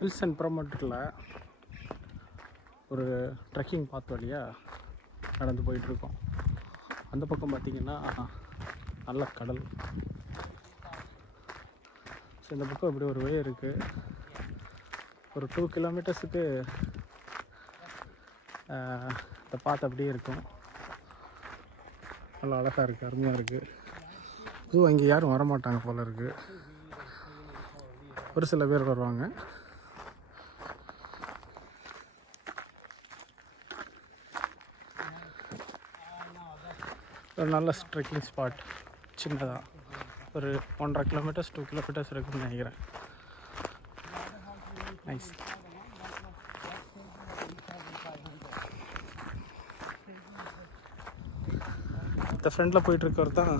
Hills and ப்ரமோட்டரில் ஒரு ட்ரெக்கிங் பாத் வழியாக நடந்து போயிட்டுருக்கோம். அந்த பக்கம் பார்த்திங்கன்னா நல்ல கடல். ஸோ இந்த பக்கம் இப்படி ஒரு வே இருக்குது. ஒரு 2 கிலோமீட்டர்ஸுக்கு இந்த பாத்து அப்படியே இருக்கும். நல்லா அழகாக இருக்குது, அருமையாக இருக்குது. இதுவும் இங்கே யாரும் வரமாட்டாங்க போல இருக்குது. ஒரு சில பேர் வருவாங்க. ஒரு நல்ல ட்ரெக்கிங் ஸ்பாட். சின்னதாக ஒரு 1.5 கிலோமீட்டர்ஸ் 2 கிலோமீட்டர்ஸ் இருக்குன்னு நினைக்கிறேன். நைஸ். இந்த ஃப்ரெண்டில் போயிட்டுருக்கவர் தான்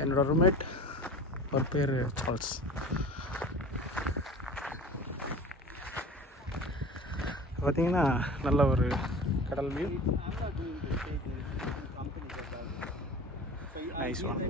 என்னோடய ரூம்மேட். ஒரு பேர் சார்ல்ஸ். பார்த்திங்கன்னா நல்ல ஒரு கடல் வியூ. Nice one.